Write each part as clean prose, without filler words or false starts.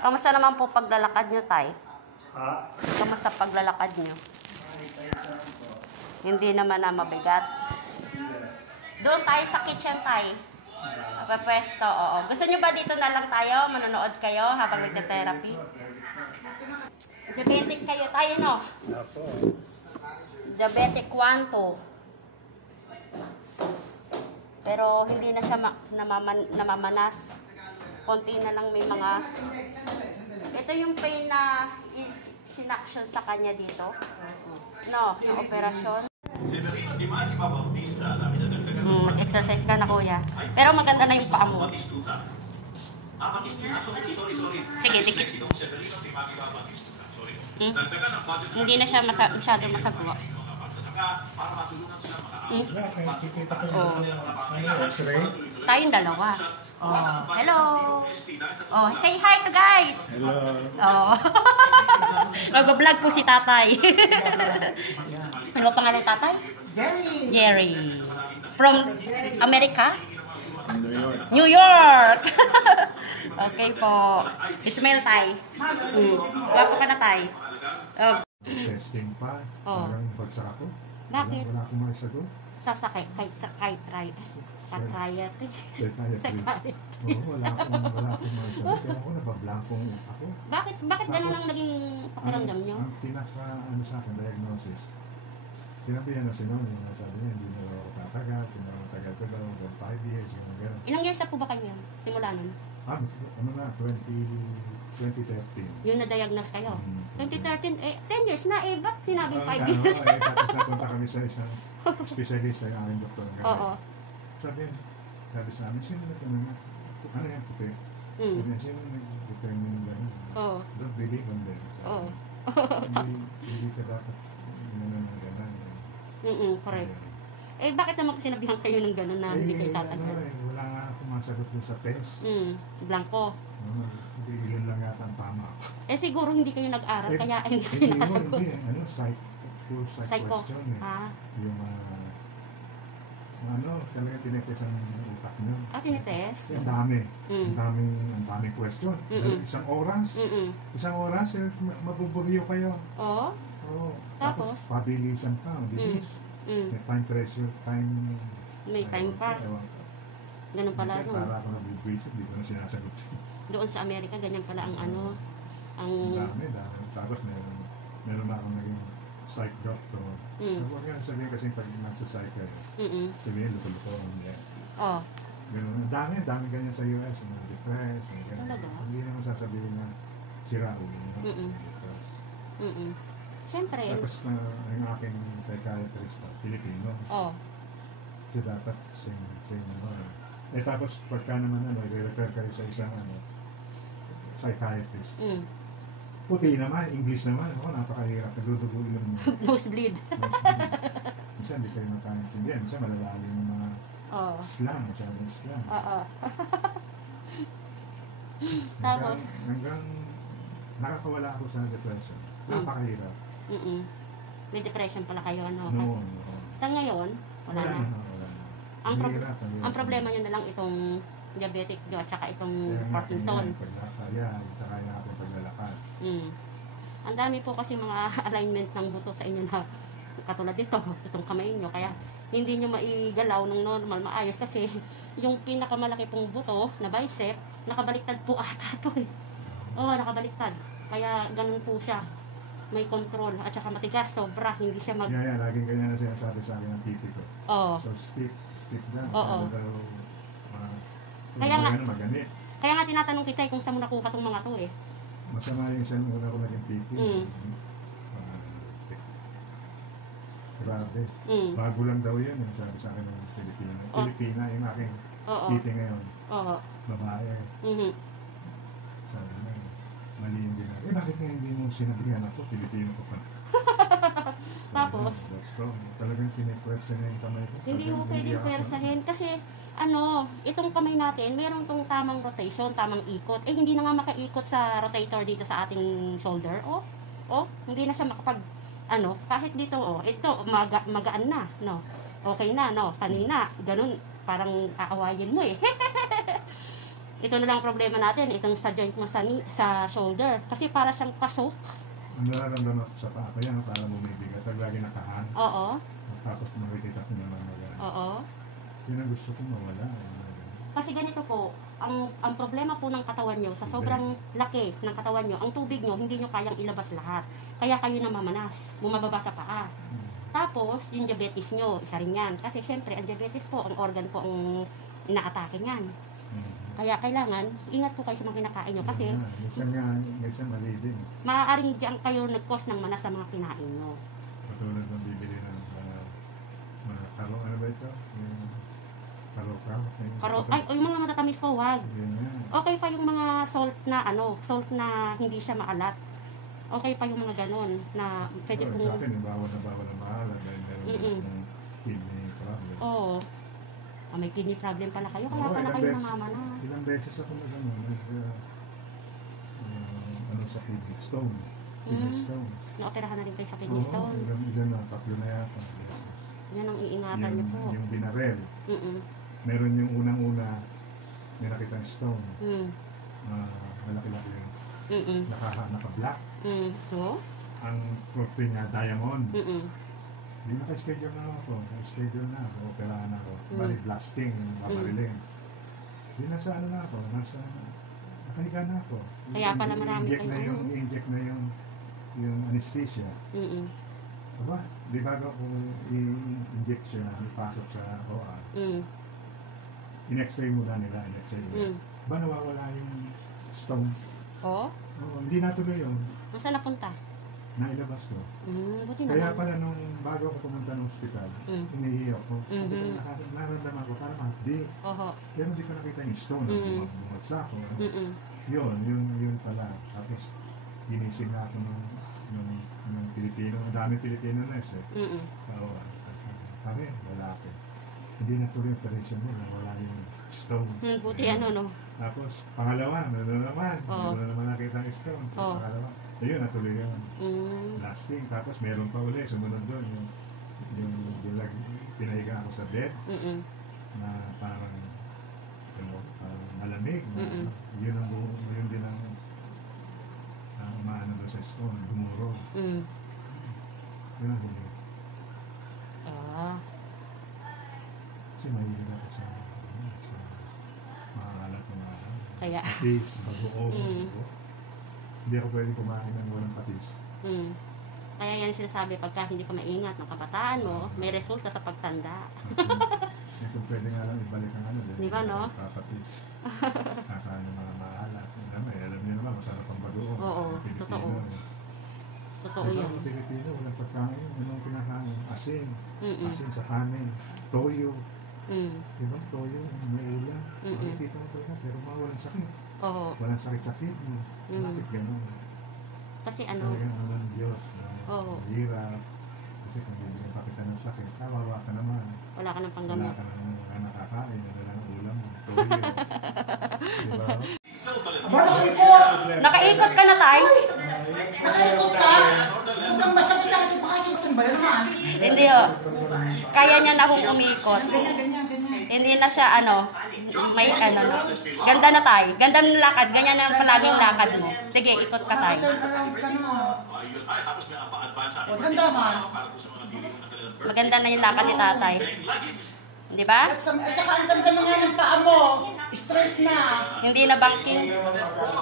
Kamusta naman po paglalakad nyo, Tay? Ha? Kamusta paglalakad nyo? Hindi naman na mabigat. Doon tayo sa kitchen, Tay. Papwesto, oo. Gusto nyo ba dito na lang tayo? Manonood kayo habang nagte-therapy? Diabetic kayo tayo, no? Ako. Diabetic 1, 2. Pero hindi na siya namamanas. Konti na lang may mga... Ito yung pain na sinaction sa kanya dito. No, yung operasyon. Exercise ka na, kuya. Pero maganda na yung paa mo. Sige, sige. Hindi na siya masyado masagwa. Tayong dalawa. Oh, hello. Oh, say hi to guys. Hello. Oh. Nag-vlog po si Tatay. Ano pangalan tatay? Jerry. From America? New York. New York. Okay po. Ismail Tay. Wapo ka na, Tay. Testing pa. Oh. Parang bagsak ako. Bakit? Wala akong maisagot. Sasakay kay Patriot. Psychiatrist. Oo, wala akong maisagot. Kaya ako nabablangkong ako. Bakit ganun ang naging pakiramdam nyo? Ang pinaka, sa akin, diagnosis. Sinabihan na sabi niya, hindi na ako tatagal, sinatagal ko daw, 5 years, gano'n. Ilang years na po ba kayo simula nun? Ano na, 2013. Yung na-diagnose kayo? 2013, 10 years na ba't sinabing 5 Ano, years? tapos napunta kami sa isang specialist, sa aking doktor. Oo. Sabi sa amin, sino na ano yan, puti? Sino nag-determine ng gano'n? Oo. Don't believe on them. Oo. Hindi ka dapat ng gano'n. Correct. Bakit naman kasi sinabihan kayo ng gano'n na hindi kayo tatagal? Wala nga akong masagot dun sa test. Blanco. Hindi, yun lang yata ang tama ako. Siguro hindi kayo nag-aral, kaya hindi kayo nakasagot. Hindi, full psych question Yung, talaga tinetest ang utak nyo. Tinetest? Ang dami. Ang daming question. Isang oras, mabuburiyo kayo. Oo. Tapos, pabilisan pa, bilis. May time pressure, may time pa. Ganun pala. Para ako nabibwisit, di ko na sinasagot. Doon sa Amerika, ganyan pala ang ang... Dami. Tapos meron na akong naging psych doctor. Huwag nga sabihin kasi pag nasa psych kayo, sabihin luto-luto ang ganun. Ang dami ganyan sa US, mga depressed, mga ganyan. Talaga? Hindi naman sasabihin na sira ulo. Siyempre. Tapos yung aking psychiatrist pa, Pilipino. Kasi dapat same tapos pagka naman i-refer kayo sa isang psychiatrist. Puti naman, English naman. Napakahirap. Nagdudugo yung Nosebleed. Minsan hindi kayo makaintindihan. Minsan malalalim yung mga slang. Masyadong slang. Tapos? Hanggang nakakawala ako sa depression. Napakahirap. May depression pala kayo, No. Ngayon, wala na. Ang problema problema nyo na lang itong diabetic nyo at saka itong Parkinson. Kaya natin paglalakad. Ang dami po kasi mga alignment ng buto sa inyo na katulad dito, itong kamay nyo. Kaya hindi nyo maigalaw ng normal, maayos kasi yung pinakamalaki pong buto na bicep, nakabaliktad po ata to nakabaliktad. Kaya ganun po siya. May control at saka matigas, sobra, hindi siya laging ganyan na sinasabi sa akin ng PT ko. So stick down. Kaya nga tinatanong kita kung saan mo nakuha tong mga to Masama yung isang una ko naging PT. Grabe. Bago lang daw yan, yung sabi sa akin ng Pilipina yung aking PT ngayon. Babae. Sabi na, mali yung ginagawa. Bakit nga hindi mo sinabihan ako? Pilipino ko pa. Tapos? Talagang pinipwersa na yung kamay ko. Hindi mo pwedeng pwersahin kasi itong kamay natin, mayroon tong tamang rotation, tamang ikot. Hindi na nga makaikot sa rotator dito sa ating shoulder. Hindi na siya makapag, kahit dito, ito, magaan na, Okay na, kanina, ganun, parang aawayin mo Ito na lang problema natin, itong sa joint mo sa shoulder. Kasi para siyang pasok. Ang nararamdaman ko sa paa ko yan, para bumibigat. Pag lagi nakahan. Oo. Tapos makikita ko naman mag- Oo. Yun ang gusto ko mawala. Kasi ganito po, ang problema po ng katawan nyo, sa sobrang laki ng katawan nyo, ang tubig nyo, hindi nyo kayang ilabas lahat. Kaya kayo namamanas, bumababa sa paa. Tapos, yung diabetes nyo, isa rin yan. Kasi syempre, ang diabetes po, ang organ po ang inaatake niyan. Kaya kailangan, ingat po kayo sa mga kinakain nyo. Kasi, minsan mali din. maaaring diyan kayo nag-cause ng manas sa mga kinain nyo. Patulad ng bibili ng mga karo, ano ba ito? Ay, yung mga matatamis po, wag. Yeah. Okay pa yung mga salt na hindi siya maalat. Okay pa yung mga ganon na pwede Sa pong... akin, bawal na mahala dahil meron ng kidney problem. Oo. May kidney problem pala kayo, kaya pala kayo namamanas. Ilang beses ako sa kidney stone. Kidney stone. Naoperahan na rin kayo sa kidney stone. Ilan na, tatlo na yata. Yan ang iingatan niyo po. Yung binarel. Meron yung unang-una, may nakitang stone. Malaki-laki yun. Naka-black. So? Ang protein niya, diamond. Hindi naka-schedule na ako. Naka-schedule na ako. Operahan ako. Bali blasting, babarilin. Hindi nasa ano na ako. Nakahiga na ako. Kaya pala marami kayo. I-inject na yung anesthesia. Aba, di bago ako i-inject siya, ipasok sa OR. In-x-ray muna nila, Ba nawawala yung stone? Oo? Oo, hindi natuloy yun. Nasaan napunta? Nailabas ko. Buti naman. Kaya pala nung bago ako pumunta ng ospital, hinihiyo ko. Sabi ko, nararamdaman ko, parang mahapdi. Pero hindi ko nakita yung stone. Bumagsak ko. Yun pala. Tapos, ginising na ako ng Pilipino. Ang dami Pilipino na eh. Oo. Kami, lalaki. Hindi natuloy yung operation mo, wala yung stone. Buti no? Tapos, pangalawa, naman nakita yung stone. Pangalawa, ayun, natuloy yun. Lasting, tapos meron pa uli, sumunod doon, yung pinahiga ako sa bed, na parang malamig. Yun din ang maano doon sa stone, gumuro. Yun ang huli. Kasi mahilig ako sa maalat na kaya patis, bagoong. Hindi ako pwede kumain ng walang patis. Kaya yan sinasabi, pagka hindi ka maingat ng kabataan mo, may resulta sa pagtanda. Kung pwede nga lang ibalik ang di ba, no? Papatis. Kakain ng mga maalat. Alam niyo naman, masarap ang bagoong. Oo, totoo. Totoo yan. Ang Pilipino, walang pagkain. Anong kinakain? Asin. Asin sa kanin. Toyo. Diba? Toyo, may ulam. Makikita mo ito pero walang sakit. Walang sakit-sakit. Bakit gano'n? Kasi talagang ng Diyos. Hirap. Kasi kung hindi mo pakita ng sakit, kawawa ka naman. Wala ka ng panggamot. Wala ka ng mga nakakain. Wala ng ulam. Toyo. Diba? Nakaikot ka na, Tay? Nakaikot ka? Hanggang basta pinakit yung pakasuktan ba yun naman? Hindi kaya niya na akong umikot. Ganyan. Hindi na siya may ganda na, Tay. Ganda ng lakad. Ganyan na palaging lakad mo. Sige, ikot ka, Tay. Ganda man. Maganda na yung lakad ni Tatay. Di ba? At saka ang ganda na nga ng paa mo. Straight na. Hindi na backing.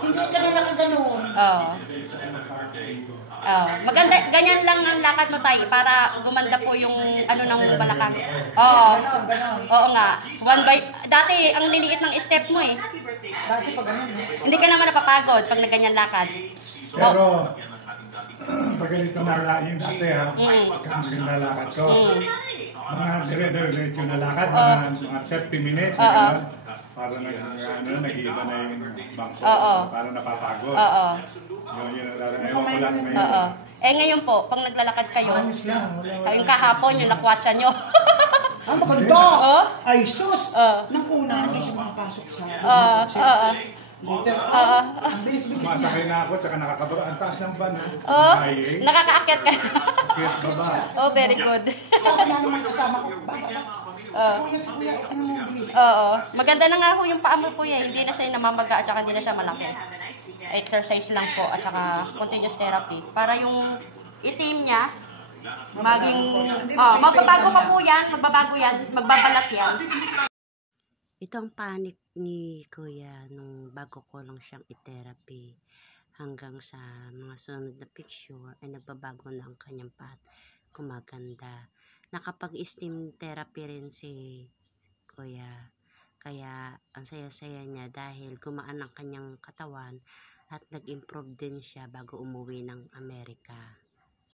Hindi ka na nakaganon. Maganda, ganyan lang ang lakad mo, Tay, para gumanda po yung ng balakang. Oo nga. Dati, ang liliit ng step mo eh. Dati pa ganon. Hindi ka naman napapagod pag naganyan lakad. Pero, pag ganito na yung dati kung lalakad ko, mga dire-diretso na lakad, mga 30 minutes, para nag-iiba na yung bangko, para napapagod. Yun ang lalakad. Ngayon po, pag naglalakad kayo, yung kahapon, yung lakwatsa nyo. Maganda! Ay, sus! Nang una, hindi siya makapasok sa later. Ang bilis-bilis niya. Masakay na ako, tsaka nakakababa. Ang taas ng van, Nakakaakyat ka. Sakit baba. Very good. Sabi nga naman kasama ko, baba. Si kuya, ano mo bilis? Oo. Maganda na nga ho yung paa mo, kuya. Hindi na siya namamaga at saka hindi na siya malaki. Exercise lang po at saka continuous therapy. Para yung itim niya, maging... magbabago pa po yan. Magbabago yan. Magbabalat yan. Ito ang panic ni kuya nung bago ko lang siyang i-therapy. Hanggang sa mga sunod na picture ay nagbabago na ang kanyang path. Kumaganda. Nakapag-steam therapy rin si kuya. Kaya ang saya-saya niya dahil gumaan ang kanyang katawan at nag-improve din siya bago umuwi ng Amerika.